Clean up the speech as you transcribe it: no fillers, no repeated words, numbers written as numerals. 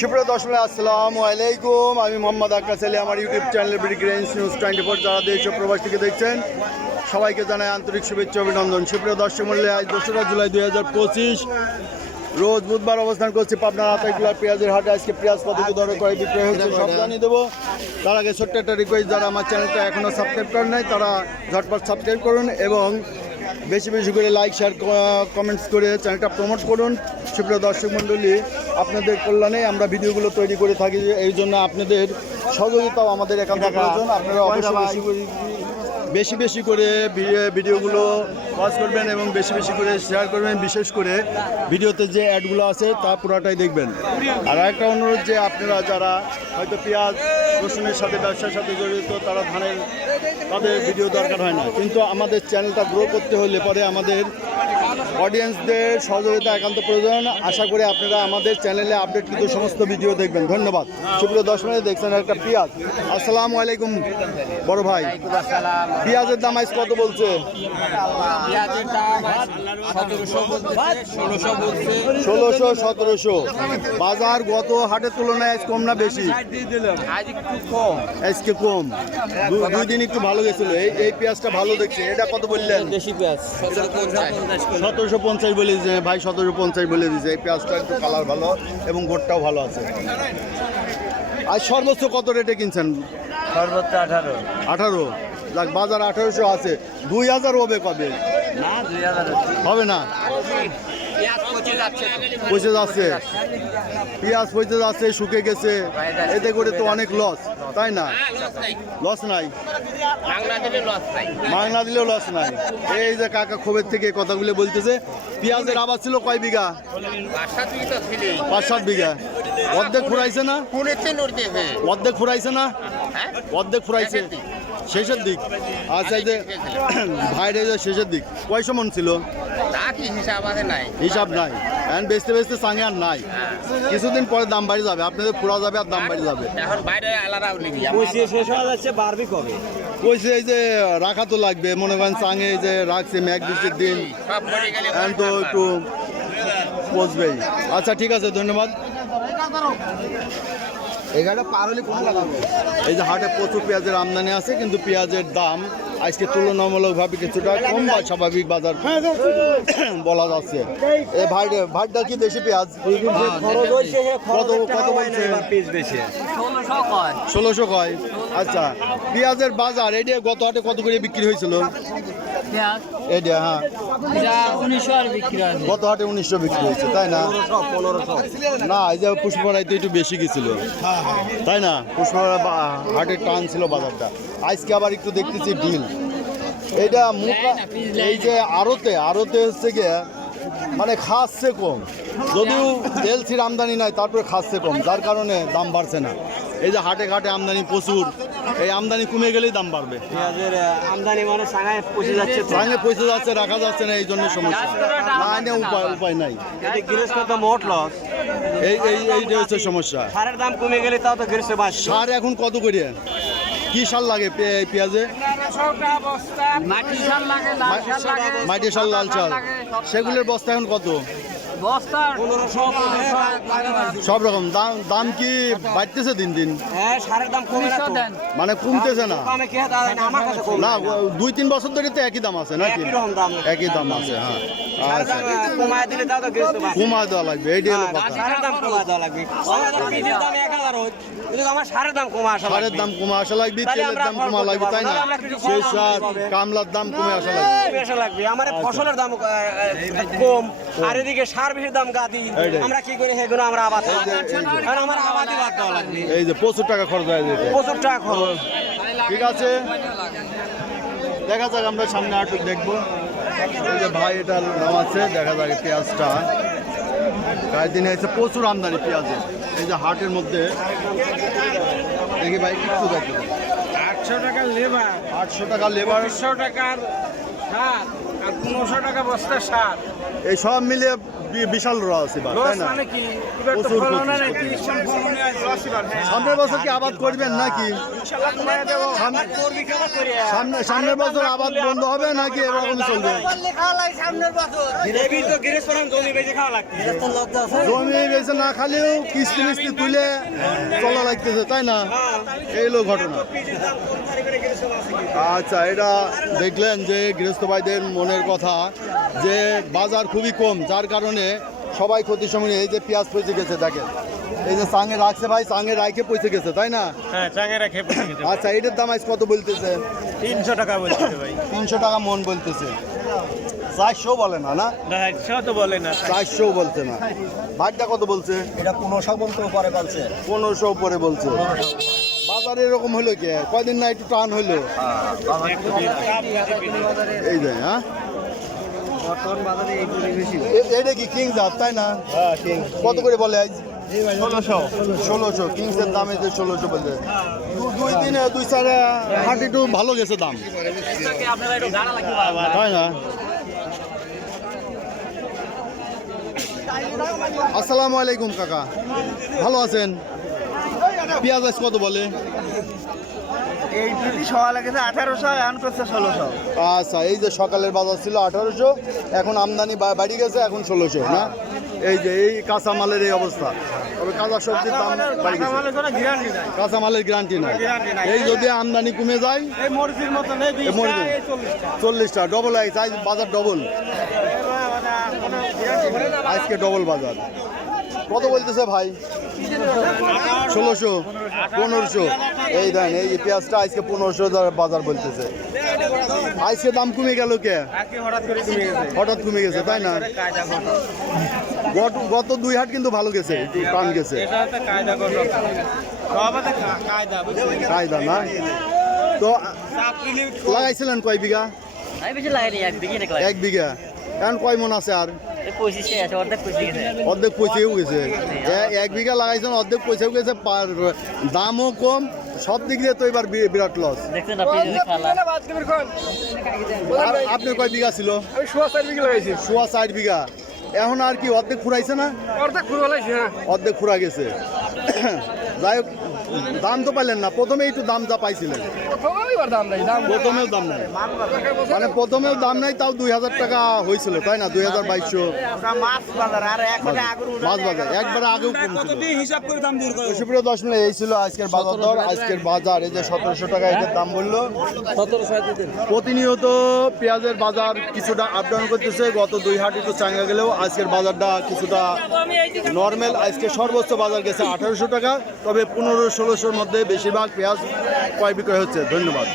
সুপ্রিয় দর্শক আসসালামু আলাইকুম। আমি মোহাম্মদ আক্কাস আলী। আমার ইউটিউব চ্যানেল ব্রিগ্রেন্স নিউজ 24 যারা দেশ ও প্রবাস থেকে দেখছেন সবাইকে জানাই আন্তরিক শুভেচ্ছা অভিনন্দন। সুপ্রিয় দর্শক মূল্যে আজ 2রা জুলাই 2025 রোজ বুধবার অবস্থান করছি পাবনার আতাইকুলা পেঁয়াজের হাটে। আজকে পেঁয়াজ কত কি দরে করে বিক্রয় হচ্ছে সব জানিয়ে দেবো। তার আগে ছোট্ট একটা রিকোয়েস্ট, যারা আমার চ্যানেলটা এখনও সাবস্ক্রাইব করেন নাই তারা ঝটপট সাবস্ক্রাইব করুন এবং বেশি বেশি করে লাইক শেয়ার কমেন্টস করে চ্যানেলটা প্রমোট করুন। সুপ্রিয় দর্শক মণ্ডলী, আপনাদের কল্যাণে আমরা ভিডিওগুলো তৈরি করে থাকি, এই জন্য আপনাদের সহযোগিতাও আমাদের একান্ত প্রয়োজন। আপনারা অবশ্যই বেশি বেশি করে ভিডিওগুলো ওয়াচ করবেন এবং বেশি বেশি করে শেয়ার করবেন। বিশেষ করে ভিডিওতে যে অ্যাডগুলো আছে তা পুরোটাই দেখবেন। আর একটা অনুরোধ, যে আপনারা যারা হয়তো পেঁয়াজ রসুনের সাথে ব্যবসার সাথে জড়িত তাদের ভিডিও দরকার হয় না, কিন্তু আমাদের চ্যানেলটা গ্রো করতে হলে পরে আমাদের অডিয়েন্সদের সহযোগিতা একান্ত প্রয়োজন। আশা করি আপনারা আমাদের চ্যানেলে আপডেটকৃত সমস্ত ভিডিও দেখবেন। ধন্যবাদ। সুপ্রিয় দর্শক দেখছেন একটা পেঁয়াজ। আসসালামু আলাইকুম বড় ভাই। পেঁয়াজের দাম আজ কত বলছে? 1600-1700। বাজার গত হাটের তুলনায় আজ কম না বেশি? আজকে কম। দুই দিন একটু ভালো গেছিল। এই পেঁয়াজটা ভালো দেখছে। এটা কত বললেন? দেশি পেঁয়াজ 1750 বলে দিয়েছে ভাই, 1750 বলে দিয়েছে। এই পেঁয়াজটা একটু কালার ভালো এবং গোটটাও ভালো আছে। আজ সর্বোচ্চ কত রেটে কিনছেন? সর্বোচ্চ 18। যাক, বাজার 1800 আছে। 2000 হবে কবে? না 2000 হবে না, পচে যাচ্ছে পেঁয়াজ, পচে যাচ্ছে, শুকে গেছে। এতে করে তো অনেক লস, তাই না? লস নাই, মাংনা দিলেও লস নাই। এই যে কাকা ক্ষোভের থেকে কথাগুলো বলতেছে। পেঁয়াজের আবাদ ছিল কয় বিঘা? 5-7 বিঘা। অর্ধেক ফুরাইছে না? অর্ধেক ফুরাইছে না? অর্ধেক ফুরাইছে, শেষের দিক। আচ্ছা, এই যে ভাইরে শেষের দিক কয় সমন ছিল? হিসাব নাই। এখন বেচতে বেচতে চাঙে আর নাই। কিছুদিন পরে দাম বাড়ি যাবে, আপনাদের পুরা যাবে আর দাম বাড়ি যাবে। কইছে এই যে রাখা তো লাগবে, মনে করেন চাঙে এই যে রাখছে ম্যাগ বৃষ্টির দিন, এখন তো একটু পচবেই। আচ্ছা ঠিক আছে, ধন্যবাদ। এই যে হাটে প্রচুর পেঁয়াজের আমদানি আছে, কিন্তু পেঁয়াজের দাম আজকে তুলনামূলকভাবে কিছুটা কম বা স্বাভাবিক বাজার বলা যাচ্ছে। এই ভাইটা কি দেশি পেঁয়াজ? কত বলছে? 1600 কয়। আচ্ছা, পেঁয়াজের বাজার এটা গত হাটে কত করে বিক্রি হয়েছিল? এটা হ্যাঁ, গত হাটে 1900 বিক্রি হয়েছে, তাই না? 1500 না, এই যে পুষ্পরায় তো একটু বেশি গেছিল, তাই না? পুষ্পরায় হাটে টান ছিল বাজারটা। আজকে আবার একটু দেখতেছি ঢিল। এইটা এই যে আড়তে হচ্ছে গিয়ে মানে খাচ্ছে কম, যদিও এলসির আমদানি নাই, তারপরে খাচ্ছে কম, যার কারণে দাম বাড়ছে না। এই যে হাটে ঘাটে আমদানি প্রচুর, এই আমদানি কমে গেলেই দাম বাড়বে। পেঁয়াজের আমদানি মানে সাঙায় পচে যাচ্ছে, পয়সা যাচ্ছে, রাখা যাচ্ছে না, এই জন্য সমস্যা। না উপায় নাই। গৃহস্থ মোট লস, এইটা হচ্ছে সমস্যা। সারের দাম কমে গেলে তাও তো গৃহস্থ বাঁচছে। সার এখন কত করে? কি সার লাগে পেঁয়াজে? মাটি সার, লাল চাল, সেগুলোর বস্তা এখন কত? সব রকম দাম কি বাড়তেছে দিন দিন? মানে কমতেছে না? না, 2-3 বছর ধরে তো একই দাম আছে নাকি? একই দাম আছে, হ্যাঁ। আচ্ছা, কমায় দেওয়া লাগবে, এইটাই হলো কথা। সারের দাম কমে আসা লাগবে, তেলের দাম কমা লাগবে, তাই না? সেই সার কামলার দাম কমে আসা লাগবে। আমার ফসলের দাম কম, আর এদিকে সার বেশি দাম গাদি, আমরা কি করি সেগুলো আমরা আবাদ, আমার আবাদই বাদ দেওয়া লাগবে। এই যে প্রচুর টাকা খরচ হয়ে যেতে, প্রচুর টাকা খরচ। ঠিক আছে, দেখা যাক, আমরা সামনে আটু দেখবো। এই যে ভাই এটা নামাচ্ছে, দেখা যাক পেঁয়াজটা গায়ে দিনে এসে প্রচুর আমদানি পেঁয়াজের। এই যে হাটের মধ্যে দেখি ভাই কিছু দেখো, 800 টাকা লেবার, 800 টাকা লেবার, 100 টাকার সার আর 1500 টাকা বস্তা সার, এই সব মিলিয়ে বিশাল লস এবার, তাই না? মানে কি এবার তো প্রচুর ফলন প্রচুর। নেই 30 মণ ফলন নেই লস এবার হ্যাঁ সামনের বছর কি আবাদ করবেন নাকি? ইনশাআল্লাহ কমায় দেব সামনের বছর আবাদ বন্ধ হবে নাকি এরকম চলবে? দেবীর তো গিরিশ পরান জমি বেঁচে খাওয়া লাগছে জমি বেছে না খালেও কিস্তি মিস্তি তুলে চলা লাগতেছে, তাই না? এই হলো ঘটনা। আচ্ছা, এটা দেখলেন যে গৃহস্থ ভাইদের মনের কথা, যে বাজার খুবই কম, যার কারণে সবাই ক্ষতির সম্মুখীন। এই যে পেঁয়াজ পচে গেছে, দেখেন এই যে চাঙে রাখছে ভাই, চাঙে রাখে পচে গেছে, তাই না? হ্যাঁ চাঙ্গেরা খেপে গেছে আচ্ছা, এটার দাম আজ কত বলতেছে? 300 টাকা বলছে ভাই 300 টাকা মন বলতেছে। 400 বলে না, না না 100 তো বলে না 400 বলছে না। ভাগটা কত বলছে? এটা 1500 বলতে পরে বলছে 1500 উপরে বলছে। বাজারে এরকম হলো কি, কয়দিন না একটু টান হলো এই যে, হ্যাঁ বর্তমান বাজারে এইগুলো বেশি এটা কি কিং জাত, তাই না? কত করে বলে আজ? 1600 কিংসের দাম এই যে 1600 বলছে। দুই দিনে 2-4 হাট একটু ভালো গেছে দাম, আপনারা একটু গাড়া লাগবে তাই না? আসসালামু আলাইকুম কাকা, ভালো আছেন? পেঁয়াজ আজ কত বলে? এই বিলি সওয়া লাগেছে 1800 এখন করছে 1600 আচ্ছা, এই যে সকালের বাজার ছিল 1800, এখন আমদানি বাড়ি গেছে, এখন 1600 না? এই যে এই কাঁচামালের এই অবস্থা। তবে কাঁচা সবজির দাম বাড়ি গেছে, আমাদের কোনো গ্যারান্টি নাই কাঁচামালের গ্যারান্টি নাই। গ্যারান্টি নাই। এই যদি আমদানি কমে যায়, এই মরিচের মতো নেই 20 মরিচ। টাকা এই 40 টাকা 40টা ডবল আইস, আজ বাজার ডবল, আজকে ডবল বাজার। কত বলতেছে ভাই? 1600 1500। এই দেন এই পেঁয়াজটা আজকে 1500 বাজার বলতেছে। আজকে দাম কমে গেল কে? আজকে হঠাৎ করে কমে গেছে হঠাৎ কমে গেছে, তাই না? কায়দা কত গত 2 হাট কিন্তু ভালো গেছে, একটু টান গেছে, এটা হচ্ছে কায়দা কত সব আছে কায়দা বুঝলি কায়দা না? তো চাকরি লাগাইছিলেন কয় বিঘা? আমি বেশি লাগাইনি 1 বিঘি নাকি 1 বিঘা। এখন কয় মন আছে আর? 25 আছে অর্ধেক 25 গেছে অর্ধেক পয়সাও গেছে। 1 বিঘা লাগাইছেন, অর্ধেক পয়সাও গেছে, দামও কম, সব দিক দিয়ে তো এবার বিরাট লস। দেখছেন আপনি যদি খালা আর আপনার কয় বিঘা ছিল? আমি 4 বিঘা লাগাইছি 4 বিঘা। এখন আর কি অর্ধেক ফুরাইছে না? অর্ধেক ফুল লাগাইছি হ্যাঁ অর্ধেক ফুরা গেছে। যাই হোক, দাম তো পাইলেন না, প্রথমে একটু দাম যা পাইছিলেন। প্রথমেই দাম নাই দাম প্রথমেও দাম নাই, মানে প্রথমেও দাম নাই, তাও 2000 টাকা হয়েছিল, তাই না? 2200 মাছ বাজার আর এখন আগুন মাছ বাজার একবারে আগেও কমছিল। হিসাব করে দাম দূর করে সুপ্রিয় দর্শক, এই ছিল আজকের বাজার দর। আজকের বাজার এই যে 1700 টাকা এটার দাম বললো। প্রতিনিয়ত পেঁয়াজের বাজার কিছুটা আপ ডাউন করতেছে। গত 2 হাট একটু চাঙ্গা গেলেও আজকের বাজারটা কিছুটা নর্মাল। আজকে সর্বোচ্চ বাজার গেছে 1800 টাকা, তবে 1500-1600 মধ্যে বেশিরভাগ পেঁয়াজ ক্রয় বিক্রয় হচ্ছে। ধন্যবাদ।